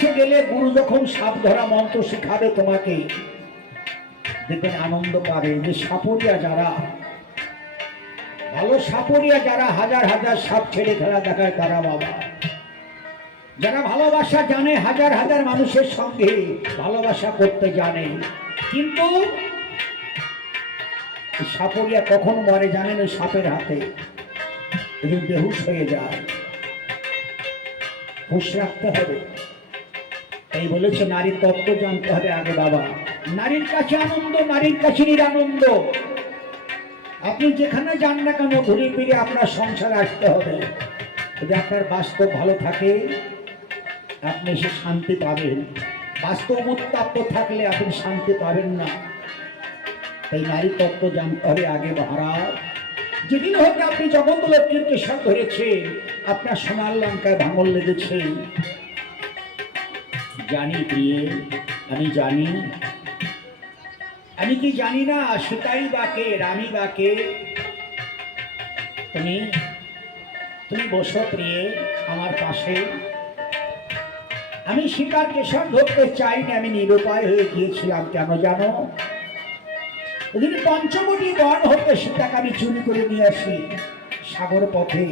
কাছে গেলে গুরু যখন সাপ ধরা মন্ত্র শিখাবে তোমাকে, দেখবেন আনন্দ পাবে। যে সাপরিয়া যারা, ভালো সাপরিয়া যারা হাজার হাজার সাপ ছেড়ে খেলা দেখায় তারা বাবা, যারা ভালোবাসা জানে, হাজার হাজার মানুষের সঙ্গে ভালোবাসা করতে জানে, কিন্তু সাপরিয়া কখন মরে জানেন? ওই সাপের হাতে এদিন বেহুশ হয়ে যায়। হুঁশ রাখতে হবে। এই বলেছে নারীর তত্ত্ব জানতে হবে আগে বাবা। নারীর কাছে আনন্দ, নারীর কাছে নিরানন্দ। আপনি যেখানে যান না কেন ঘুরে ফিরে আপনার সংসারে আসতে হবে। যদি আপনার বাস্তব ভালো থাকে আপনি সে শান্তি পাবেন, বাস্তব উত্তাপ্ত থাকলে আপনি শান্তি পাবেন না। তাই নারী তত্ত্ব জানতে হবে আগে মহারাজ। যেদিন হয়তো আপনি জগৎলক্ষ্মীর কেশর ধরেছেন, আপনার সোনার লঙ্কায় ভাঙল লেগেছে, জানি প্রিয়ে, আমি জানি। আমি কি জানি না সীতাই বাকে, রানী বাকে? তুমি তুমি বসো প্রিয়ে আমার পাশে। আমি সীতার কেশর ধরতে চাইনি, আমি নিরুপায় হয়ে গিয়েছিলাম। কেন জানো? ওদিন পঞ্চবটি বন হতে সীতাকে আমি চুরি করে নিয়ে আসি সাগর পথে।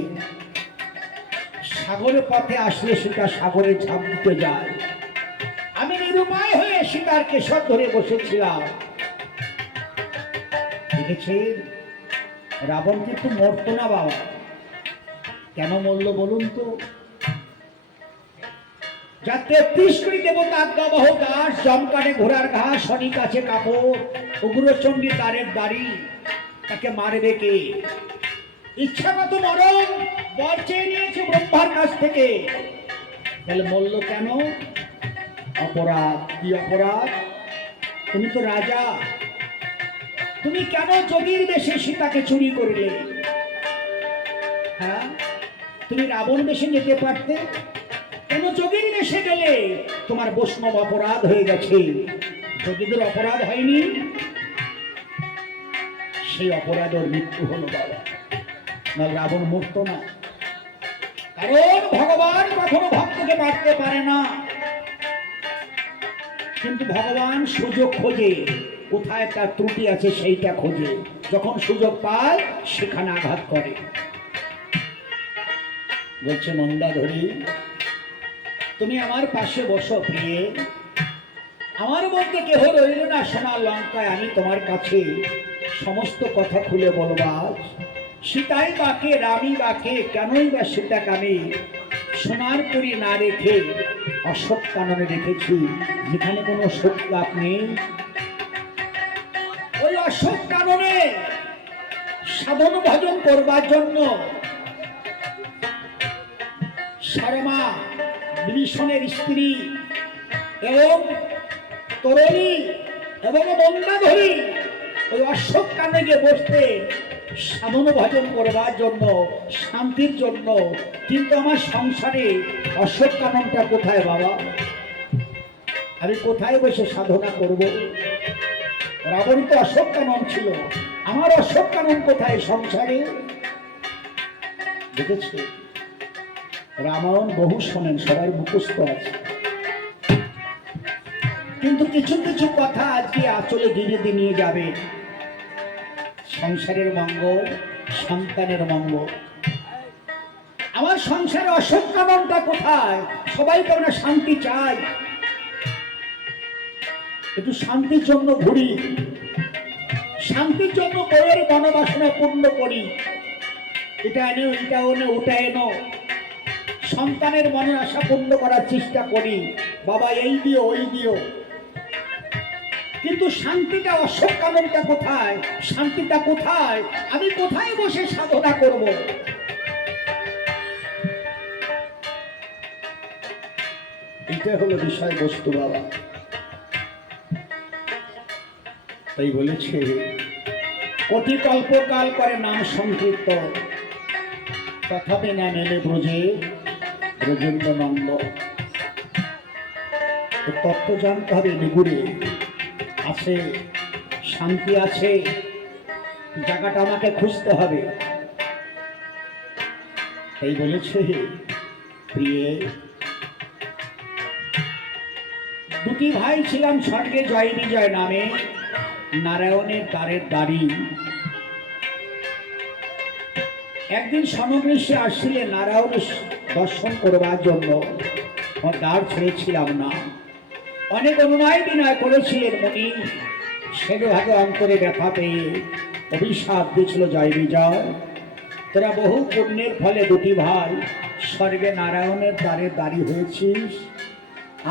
সাগরের পথে আসলে সীতা সাগরে ঝাঁপ দিতে যায়। আমি নিরুপায় হয়ে সীতার কেশর ধরে বসেছিলাম। দেখেছেন রাবণ কিন্তু মরতো না বাবা। কেন মরল বলুন তো? যা ৩৩ কোটি দেবতা আজ্ঞাবহ দাস, জমকানে ঘোড়ার ঘাস, শনি কাছে কাপড়, উগ্রচণ্ডী তারের দাড়ি, তাকে মারবে কে? ইচ্ছাগত মরণ বর চেয়ে নিয়েছে ব্রহ্মার কাছ থেকে। তাহলে মরল কেন? অপরাধ। কি অপরাধ? তুমি তো রাজা, তুমি কেন যোগীর বেশে সীতাকে চুরি করলে? হ্যাঁ, তুমি রাবণ বেশে যেতে পারতে, কেন যোগীর বেশে গেলে? তোমার বৈষ্ণব অপরাধ হয়ে গেছে, যোগীদের অপরাধ হয়নি। সেই অপরাধের মৃত্যু হলো বাবা, না রাবণ মরত না। কারণ ভগবান কখনো ভক্তকে মারতে পারে না, কিন্তু ভগবান সুযোগ খোঁজে, কোথায় তার ত্রুটি আছে সেইটা খোঁজে, যখন সুযোগ পায় সেখানে আঘাত করে। বলছে মন্দাধরী তুমি আমার পাশে বসো প্রিয়ে। আমার মধ্যে কেহ রইল না সোনার লঙ্কায়, আমি তোমার কাছে সমস্ত কথা খুলে বলবা। সীতাই বাকে, রানী বাকে, কেনই বা সীতাকে আমি সোনার পুরী না রেখে অশোক কাননে রেখেছি, যেখানে কোনো শোক লাভ নেই। ওই অশোক কাননে সাধন ভজন করবার জন্য শর্মা বিভীষণের স্ত্রী এবং তরুণী এবং মন্দাধরী ওই অশোক কাননে গিয়ে বসতে সাধন ভজন করবার জন্য, শান্তির জন্য। কিন্তু আমার সংসারে অশোক কাননটা কোথায় বাবা? আমি কোথায় বসে সাধনা করব? রাবণ তো অশোক কানন ছিল, আমার অশোক কানন কোথায় সংসারে? দেখেছি রামায়ণ বহু শোনেন, সবাই মুখস্থ আছে, কিন্তু কিছু কিছু কথা আজকে আঁচলে ধীরে ধীরে নিয়ে যাবে। সংসারের মঙ্গল, সন্তানের মঙ্গল। আমার সংসারে অশোক কাননটা কোথায়? সবাই তো আমরা শান্তি চাই, একটু শান্তির জন্য ঘুরি, শান্তির জন্য বইয়ের মনোবাসনা পূর্ণ করি, এটা এনে ওইটা এনে ওটা এনো, সন্তানের মনের আশা পূর্ণ করার চেষ্টা করি, বাবা এই দিও ওই দিও। কিন্তু শান্তিটা, অশোক কাননটা কোথায়? শান্তিটা কোথায়? আমি কোথায় বসে সাধনা করব? এটা হলো বিষয়বস্তু বাবা। তাই বলেছে কোটি কল্পকাল করে নাম সংকীর্ত, তথাপি না মেলে ব্রজে ব্রজেন্দ্র নন্দ। তত্ত্ব জানতে হবে, নিগুড়ে আছে, শান্তি আছে, জায়গাটা আমাকে খুঁজতে হবে। তাই বলেছে প্রিয়ে দুটি ভাই ছিলাম স্বর্গে জয় বিজয় নামে, নারায়ণের দ্বারের দ্বারী। একদিন সমগ্রীষ্মে আসছিলেন নারায়ণ দর্শন করবার জন্য, আমার দ্বার ছেড়েছিলাম না। অনেক অনুনয় বিনয় করেছিলেন মুনি, সেভাবে অন্তরে ব্যথা পেয়ে অভিশাপ দিয়েছিল জয় বিজয়, তোরা বহু পুণ্যের ফলে দুটি ভাই স্বর্গে নারায়ণের দ্বারে দাঁড়ি হয়েছিস,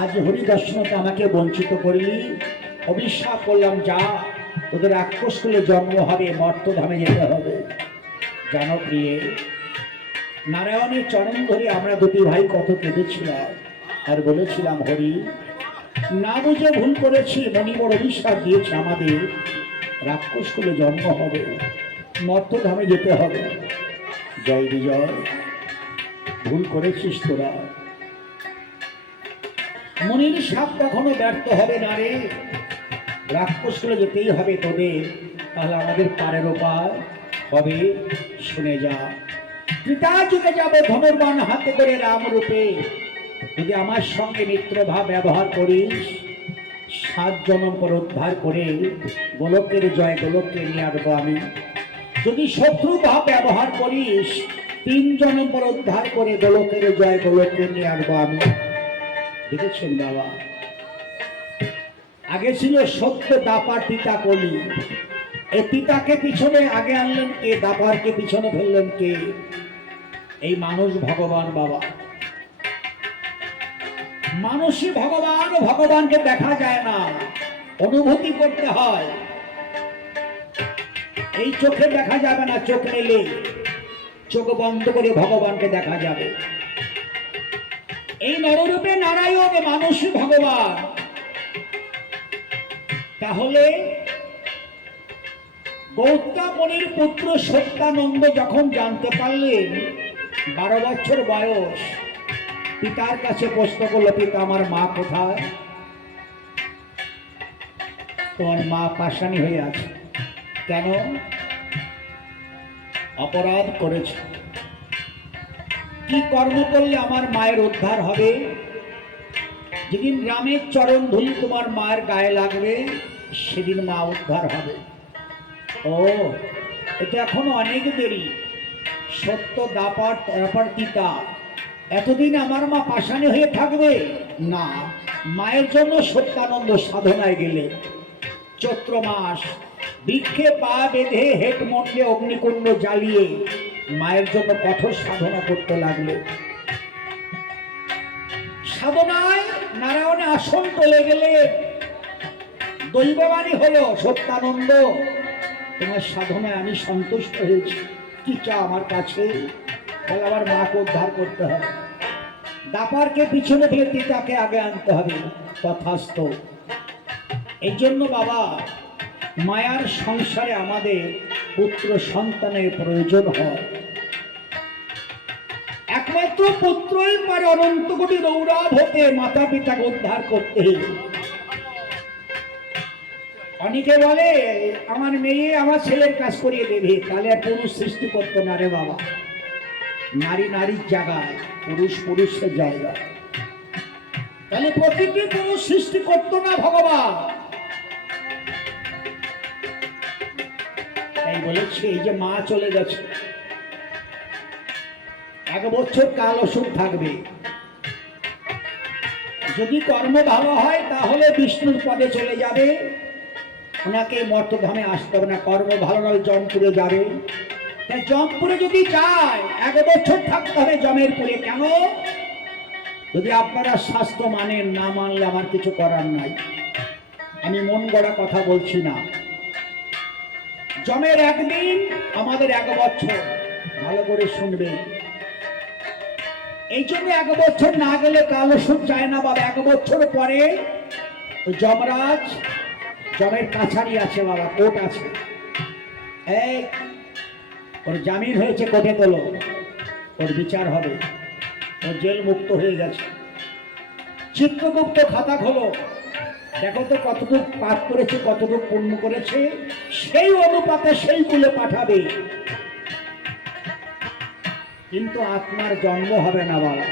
আজ হরিদর্শনতে আমাকে বঞ্চিত করলি, অভিশাপ করলাম যা, তোদের রাক্ষস কুলে জন্ম হবে, মর্তধামে যেতে হবে। জানো প্রিয়ে, নারায়ণের চরণ ধরে আমরা দুটি ভাই কত কেঁদেছিলাম আর বলেছিলাম হরি না বুঝে ভুল করেছি, মণিবর অভিশাপ দিয়েছে আমাদের, রাক্ষস কুলে জন্ম হবে, মর্তধামে যেতে হবে। জয় বিজয়, ভুল করেছিস তোরা, মনির সাপ কখনো ব্যর্থ হবে না রে, রাক্ষস কুলে যেতেই হবে তোদের, তাহলে আমাদের পারের ওপার হবে। শুনে যা, পিতা যুগে যাবো ধনুর্বাণ হাতে করে রাম রূপে, যদি আমার সঙ্গে মিত্রভাব ব্যবহার করিস, 7 জনম পর উদ্ধার করে গোলকের জয় গোলককে নিয়ে আসবো আমি। যদি শত্রু ভাব ব্যবহার করিস, 3 জনম পর উদ্ধার করে গোলকের জয় গোলককে নিয়ে আসবো আমি। দেখেছেন বাবা, আগে ছিল সত্য দাপার পিতা কলি, এই পিতাকে পিছনে আগে আনলেন কে, দাপারকে পিছনে ফেললেন কে? এই মানুষ ভগবান বাবা। মানুষই ভগবান, ভগবানকে দেখা যায় না, অনুভূতি করতে হয়। এই চোখে দেখা যাবে না, চোখ মেলে চোখ বন্ধ করে ভগবানকে দেখা যাবে। এই নররূপে নারায়ণ, মানুষই ভগবান। তাহলে গৌতমনির পুত্র সত্যানন্দ যখন জানতে পারলেন 12 বছর বয়স, পিতার কাছে প্রশ্ন করল, পিতা আমার মা কোথায়? তোমার মা পাষাণী হয়ে আছে। কেন? অপরাধ করেছে। কি কর্ম করলে আমার মায়ের উদ্ধার হবে? যেদিন রামের চরণ ধুলি তোমার মায়ের গায়ে লাগবে, সেদিন মা উদ্ধার হবে। ও, এটা এখনো অনেক দেরি। সত্য দাপার তারপর পিতা, এতদিন আমার মা পাষাণী হয়ে থাকবে না। মায়ের জন্য সত্যানন্দ সাধনায় গেলে, চৈত্র মাস বৃক্ষে পা বেঁধে হেট মন্ডে অগ্নিকুণ্ড জ্বালিয়ে মায়ের জন্য কঠোর সাধনা করতে লাগলে। সাধনায় নারায়ণে আসন চলে গেলে দৈববাণী হলো, সত্যানন্দ তোমার সাধনায় আমি সন্তুষ্ট হয়েছি, কি চা আমার কাছে? বলে আমার মাকে উদ্ধার করতে হবে, দাপারকে পিছনে ফেলে পিতাকে আগে আনতে হবে। তথাস্থ। এই জন্য বাবা, মায়ার সংসারে আমাদের পুত্র সন্তানের প্রয়োজন হয়। একমাত্র পুত্রই পারে অনন্ত কোটি রৌরব হতে মাতা পিতাকে উদ্ধার করতে। অনেকে বলে আমার মেয়ে আমার ছেলের কাজ করিয়ে দেবে, তাহলে আর পুরুষ সৃষ্টি করতো না রে বাবা। নারী নারীর জায়গায়, পুরুষ পুরুষের জায়গায়, তাহলে প্রতিটি পুরুষ সৃষ্টি করতো না ভগবান। তাই বলেছে, এই যে মা চলে গেছে, 1 বছর কাল অসুখ থাকবে। যদি কর্ম ভালো হয় তাহলে বিষ্ণুর পদে চলে যাবে, ওনাকে মর্তধামে আসতে হবে না। কর্ম ভালো নয় জমপুরে যাবে। তাই জমপুরে যদি যায় 1 বছর থাকতে হবে জমের পুরে। কেন? যদি আপনারা শাস্ত্র মানেন, না মানলে আমার কিছু করার নাই। আমি মন গড়া কথা বলছি না। জমের একদিন, আমাদের 1 বছর। ভালো করে শুনবেন। এই জন্য 1 বছর না গেলে কাল অসুখ যায় না বাবা। 1 বছর পরে যমরাজ, জমের কাছারি আছে বাবা, কোর্ট আছে, এই ওর জামিন হয়েছে, কোর্টে তোলো, ওর বিচার হবে, ওর জেল মুক্ত হয়ে গেছে। চিত্রগুপ্ত খাতা খোলো, দেখো তো কতটুকু পাপ করেছে, কতটুকু পুণ্য করেছে, সেই অনুপাতে সেই কুলে পাঠাবে। কিন্তু আত্মার জন্ম হবে না বাবা।